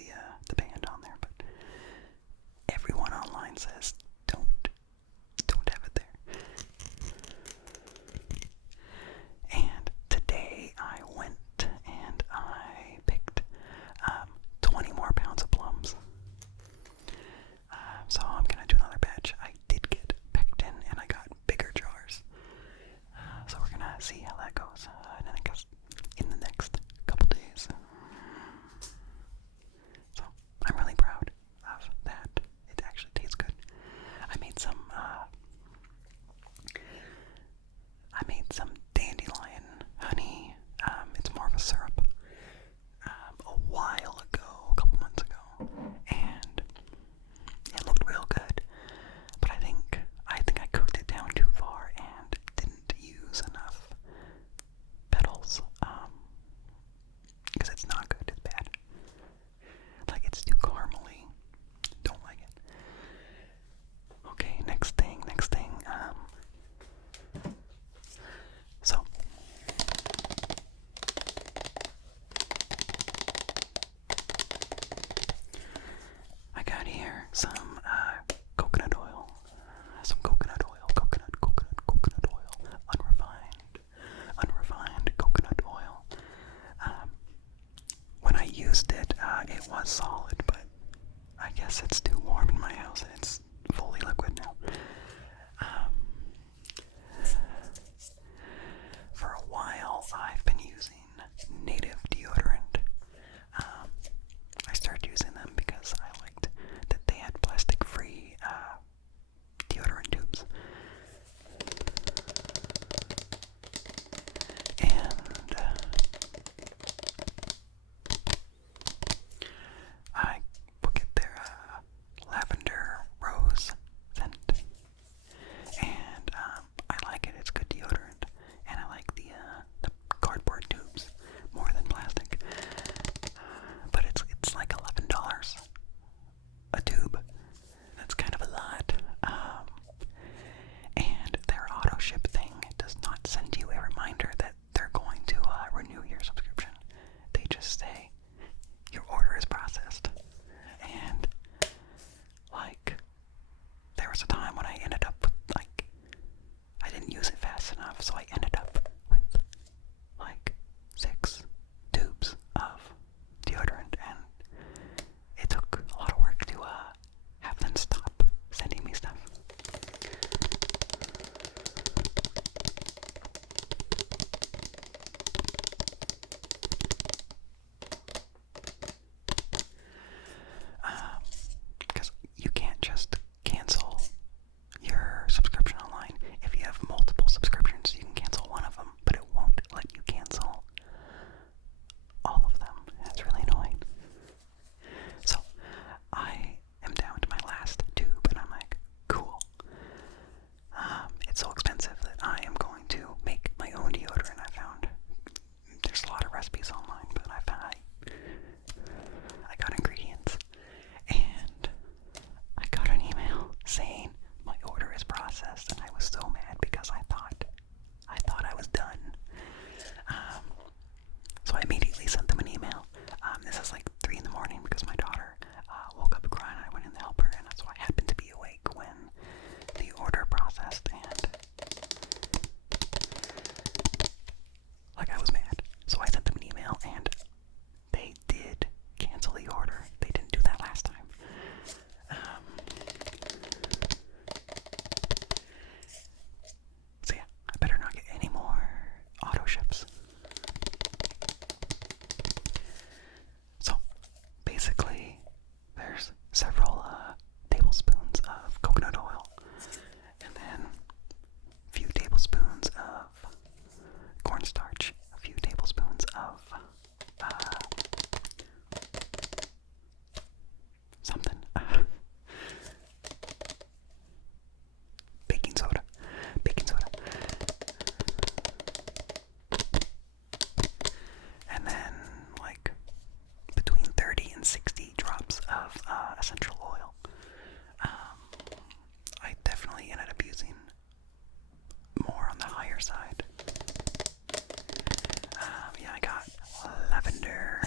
have the band on there, but everyone online says don't have it there. And today I went and I picked 20 more pounds of plums. So I'm gonna do another batch. I did get pectin and I got bigger jars. So we're gonna see how that goes. And I guess in the next couple days. So I'm really proud of that. It actually tastes good. I made some dandelion honey. It's more of a syrup. A while ago, a couple months ago, and it looked real good. But I think I cooked it down too far and didn't use enough petals. Because it's not good. It's bad. Like, it's too caramely. Don't like it. Okay, next thing. So I got here some coconut oil. Coconut oil. Unrefined coconut oil. When I used it, it was solid, but I guess it's too warm in my house and it's fully liquid now. For a while, I've been using native deodorant. I started using them because I liked that they had plastic-free deodorant tubes. And I will get their lavender rose scent. And I like it. It's good deodorant. And I like the cardboard tubes more than plastic. But it's like $11 a tube. That's kind of a lot. And their auto ship thing does not send you a reminder that they're going to renew your subscription. They just say your order is processed. And like, there was a time when I ended up with I didn't use it fast enough, so I ended up with 6 tubes of deodorant, and it took a lot of work to have them stop sending me stuff. Because you can't just cancel your subscription online. If you have multiple subscriptions, you can cancel one of them, but it won't let you cancel all of them. That's really annoying. So I am down to my last tube, and I'm like, cool. It's so expensive that I am going to make my own deodorant. I found there's a lot of recipes online, but I got ingredients, and I got an email saying my order is processed, and I was so mad because I thought I was done. So I immediately sent them an email. This is like 3 in the morning because my daughter woke up crying. I went in to help her, and that's why I happened to be awake when the order processed, and I was mad. So I sent them an email, and they did cancel the order. They didn't do that last time. So yeah, I better not get any more auto ships. So basically, there's several tablespoons of coconut oil, and then a few tablespoons of cornstarch, a few tablespoons of something. Baking soda. And then between 30 and 60 drops of essential oil. I definitely ended up using more on the higher side. Yeah, I got lavender,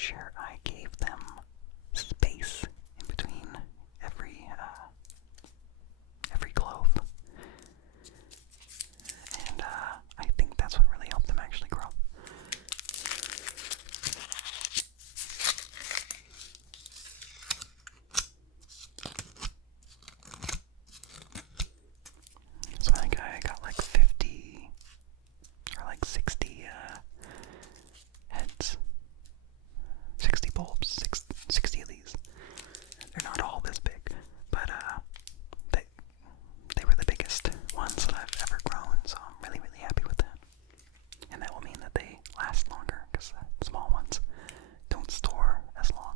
sure I gave them space in between every clove. And I think that's what really helped them actually grow. So I think I got like 50 or like 60 heads. 60 bulbs, 60 of these. They're not all this big, but they were the biggest ones that I've ever grown, so I'm really, really happy with that. And that will mean that they last longer, because the small ones don't store as long.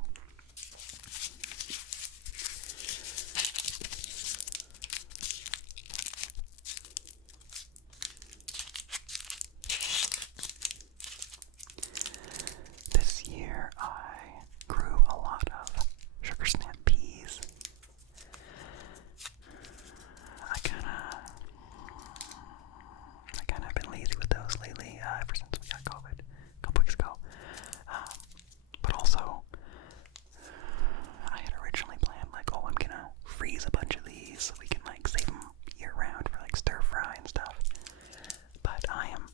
This year I grew a lot of sugar snap peas. I kinda have been lazy with those lately, ever since we got COVID a couple weeks ago. But also, I had originally planned, like, oh, I'm gonna freeze a bunch of these so we can, like, save them year round for, like, stir fry and stuff. But I am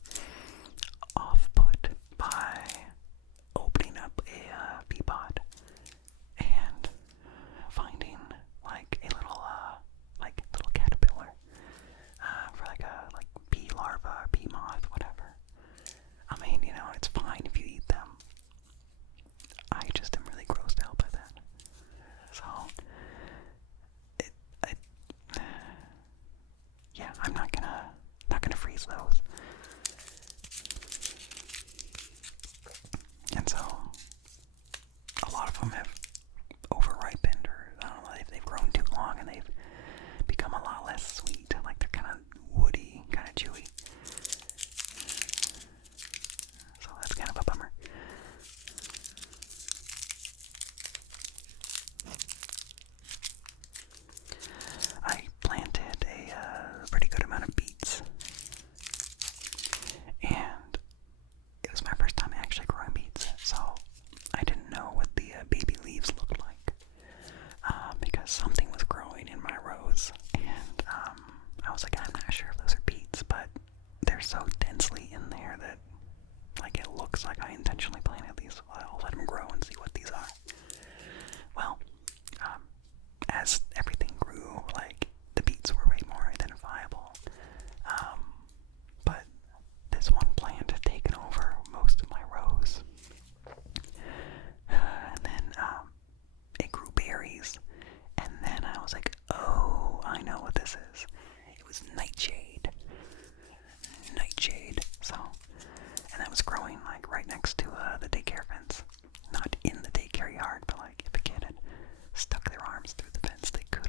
off-put by opening up a pea pod and finding, like, a little caterpillar for, like, a pea larva, pea moth, whatever. I mean, you know, it's fine if you eat them. I just am really grossed out by that. So, yeah, I'm not gonna freeze those. And so, a lot of them have over-ripened, or I don't know, if they've grown too long and they've become a lot less sweet. Like, they're kind of woody, kind of chewy. So that's kind of a bummer. I planted a pretty good amount of beets, and it was my first time actually growing beets, so I didn't know what the baby leaves looked like, because something was growing in my rows, and I was like, I'm not sure if those are beets, but they're so densely in there that, like, it looks like I intentionally planted these. I'll let them grow and see what these are. Well, as everything grew, like, the beets were way more identifiable. But this one plant had taken over most of my rows. And then it grew berries. And then I was like, oh, I know what this is. It was nightshade. Nightshade. So, and that was growing, like, right next to the daycare fence. Not in the daycare yard, but, like, if a kid had stuck their arms through the fence, they could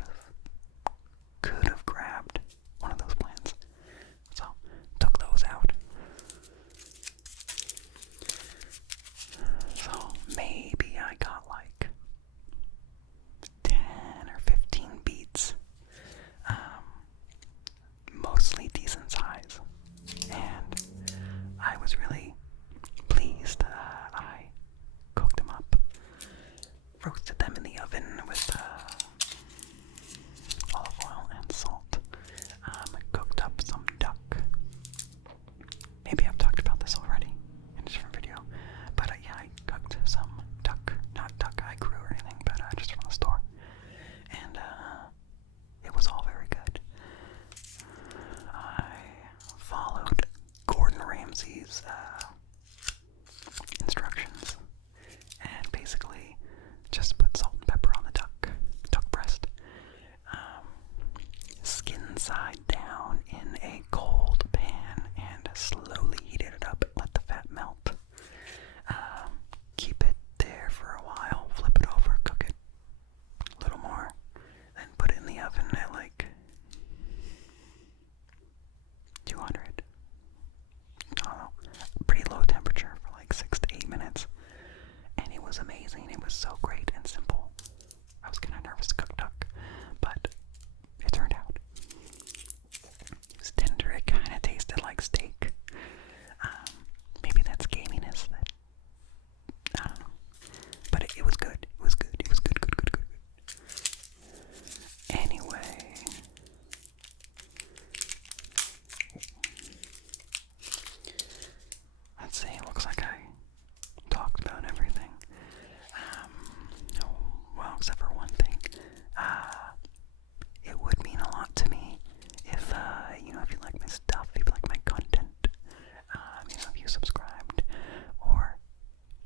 have grabbed one of those plants. So, took those out. So, maybe I got like 10 or 15 beets. Mostly decent size. And I was really pleased. I cooked them up. Roasted them in the oven with olive oil and salt. I cooked up some duck. Maybe I've talked about this already in a different video. But yeah, I cooked some duck. Not duck I grew or anything, but just from the store. And it was all very good. I followed Gordon Ramsay's instructions and basically just put salt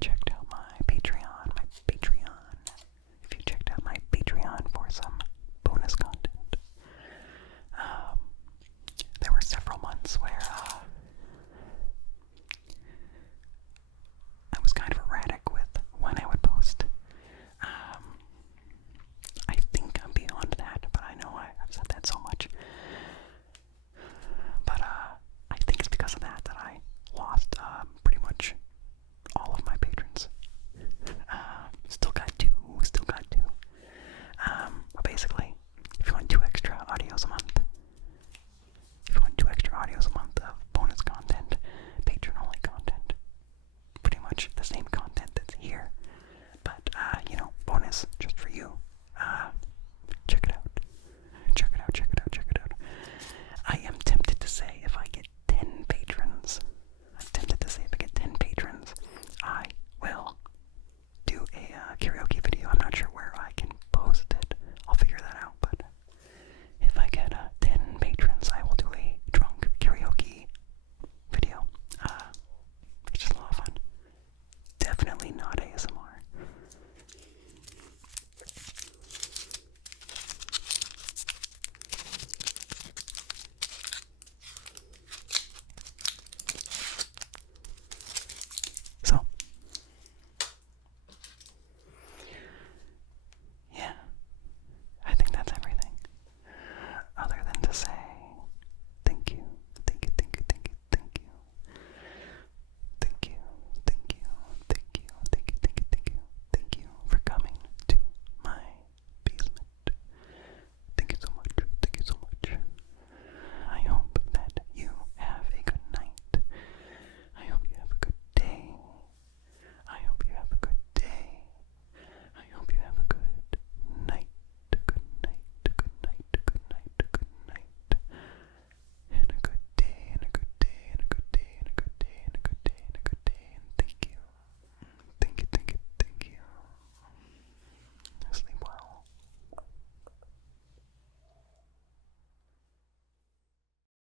checked